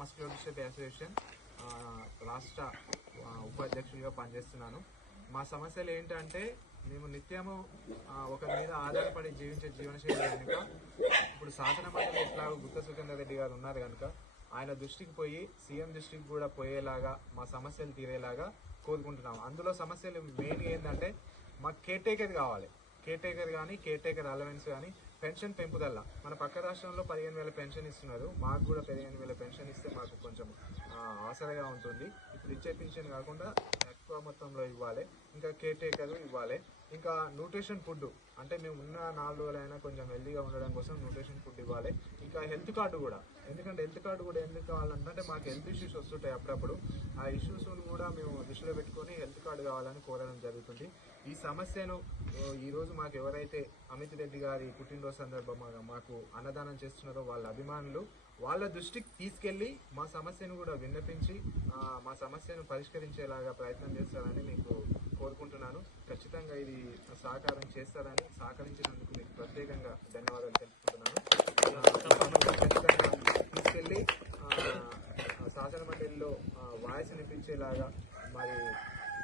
Muscular district association రాష్ట్ర ఉపాధ్యక్షుడిగా పనిచేస్తున్నాను. మా సమస్యలు ఏంటంటే మేము నిత్యము ఒకరి మీద ఆధారపడి జీవించే జీవనశైలి కనుక ఇప్పుడు శాసన మండలి ఎట్లాగో గుత్త సుఖేందర్ రెడ్డి గారు ఉన్నారు కనుక ఆయన దృష్టికి పోయి సీఎం దృష్టికి కూడా పోయేలాగా మా సమస్యలు తీరేలాగా కోరుకుంటున్నాము. అందులో సమస్యలు మెయిన్ ఏంటంటే మాకు కేర్ టేకర్ కావాలి. కేటేకర్ కానీ కేటేకర్ అలవెన్స్ కానీ పెన్షన్ పెంపుదల. మన పక్క రాష్ట్రంలో పదిహేను వేల పెన్షన్ ఇస్తున్నారు. మాకు కూడా పదిహేను వేల పెన్షన్ ఇస్తే మాకు కొంచెం ఆసరగా ఉంటుంది. ఇప్పుడు ఇచ్చే పెన్షన్ కాకుండా ఎక్కువ మొత్తంలో ఇవ్వాలి. ఇంకా కేటేకర్ ఇవ్వాలి. ఇంకా న్యూట్రిషన్ ఫుడ్ అంటే మేము ఉన్న నాలుగు రోజులైనా కొంచెం హెల్తీగా ఉండడం కోసం న్యూట్రిషన్ ఫుడ్ ఇవ్వాలి. ఇంకా హెల్త్ కార్డు కూడా ఎందుకంటే హెల్త్ కార్డు కూడా ఎందుకు కావాలంటే మాకు హెల్త్ ఇష్యూస్ వస్తుంటాయి అప్పుడప్పుడు. ఆ ఇష్యూస్ను కూడా మేము దృష్టిలో పెట్టుకొని హెల్త్ కార్డు కావాలని కోరడం జరుగుతుంది. ఈ సమస్యను ఈరోజు మాకు ఎవరైతే అమిత్ రెడ్డి గారి పుట్టినరోజు సందర్భంగా మాకు అన్నదానం చేస్తున్నారో వాళ్ళ అభిమానులు వాళ్ళ దృష్టికి తీసుకెళ్ళి మా సమస్యను కూడా విన్నపించి మా సమస్యను పరిష్కరించేలాగా ప్రయత్నం చేస్తారని మీకు కోరుకుంటున్నాను. ఖచ్చితంగా ఇది సహకారం చేస్తారని సహకరించినందుకు మీకు ప్రత్యేకంగా ధన్యవాదాలు తెలుపుకుంటున్నాను. తీసుకెళ్ళి ఖచ్చితంగా ఆ, శాసన మండలిలో వాయిస్ వినిపించేలాగా మరి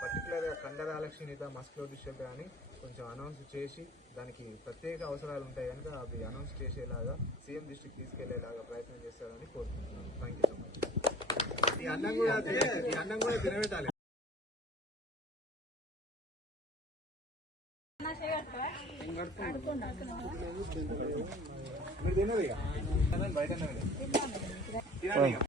పర్టికులర్గా కండరాల క్షీణిత మస్కులో డిస్టర్బ్ కానీ కొంచెం అనౌన్స్ చేసి దానికి ప్రత్యేక అవసరాలు ఉంటాయి కనుక అవి అనౌన్స్ చేసేలాగా సీఎం డిస్టిక్ తీసుకెళ్ళేలాగా ప్రయత్నం చేస్తారని కోరుకుంటున్నాను. థ్యాంక్ యూ సో మచ్ ఈ అన్నం కూడా ఈ అన్నం కూడా తినబెట్టాలి. బయట